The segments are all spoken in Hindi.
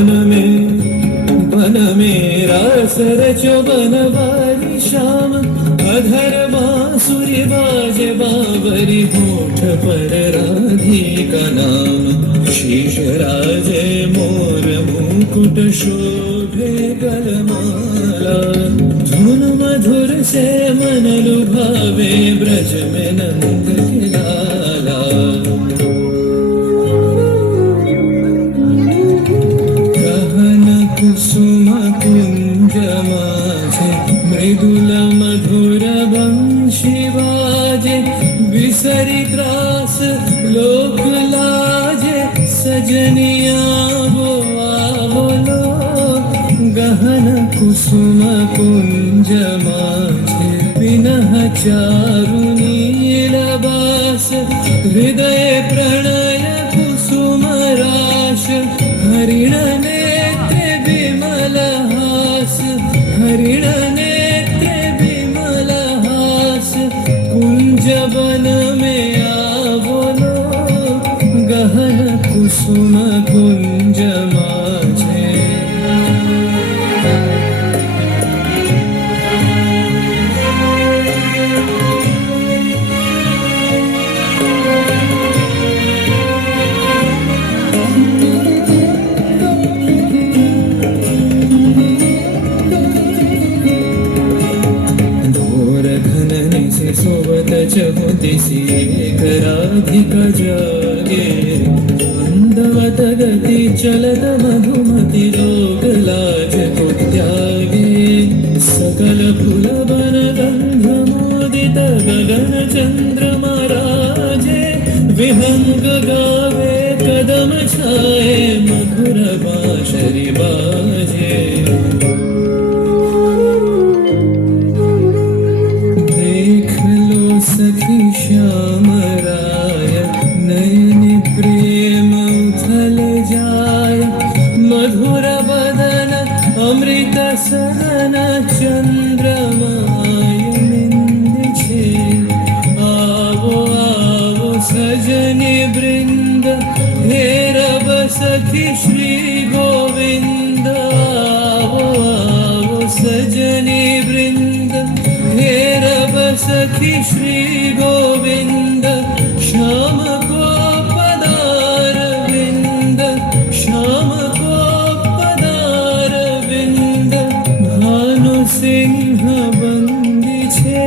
बन में रास रचो बनवारी श्याम अधर बांसुरी बाजे बावरी होठ पर राधिका नाम शीश राजे मोर मुकुट शोभे गलमाला धुन मधुर से मन लुभावे ब्रज में नंद के लाला कुसुम कुंज माझे मृदुल मधुर वंशी बाजे बिसरी त्रास लोक लाजे सजनिया वो आवलो गहन कुसुम कुंज माझे पिनह चारु नीलबास हृदय प्रणय कुसुम राश हरिण हरिण नेत्र विमल हास कुंज वन में आवलो गहन कुसुम कुंज माझे सोबत चहुदिसी एक राधिका जागे अंधवत गति चलत मधुमति लोक लाज को त्यागे सकल फूल बन गंध मोदित गगन चंद्रमा राजे विहंग गावे कदम छाए मधुर बांसुरी बाजे सखी श्याम राय नयन प्रेम उथल जाय मधुर बदन अमृत सहन चंद्रमाय निंद छे आवो आवो सजनी वृंद हे रब सखी श्री गोविंद आवो आवो सजनी वृंद हे रब सखी श्री गोविंद श्याम को पदार विंद श्याम को पदार विंद भानु सिंह बंदी छे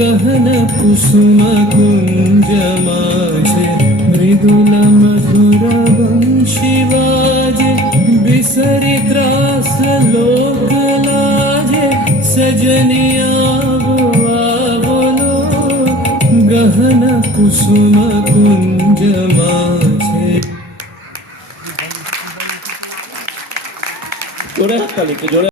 गहन कुसुम कुंज माझे मृदुल मधुर वंशी बाजे बिसरी त्रास लोक लाजे सजनिया गहन कुसुम कुंज माझे जोड़े हाथ ताली के जोड़े